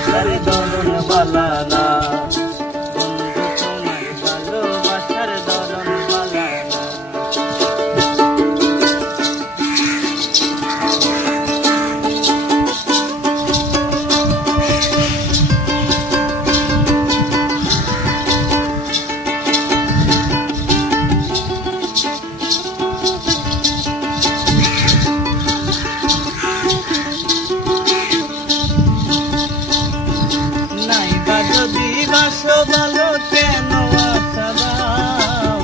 ভালোবাসার ধরন বালা না, বন্ধু তোমার ভালোবাসার ধরন বালা না। বাসো ভালো কেন আশা দাও,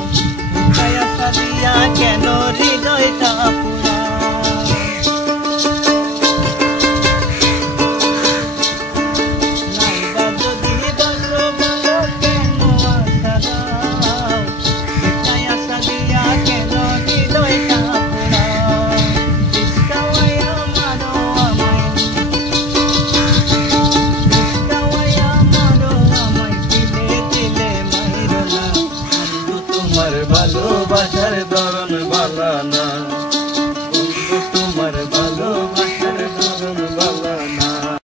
আশা দিয়া কেন হৃদয়টা পুরাও। নাইবা যদি বাসো ভালো কেন আশা দাও, আশা দিয়া কেন হৃদয়টা পুরাও। ইস্কাওয়াইয়া মারো আমায়, ভালোবাসার ধরন বালা না।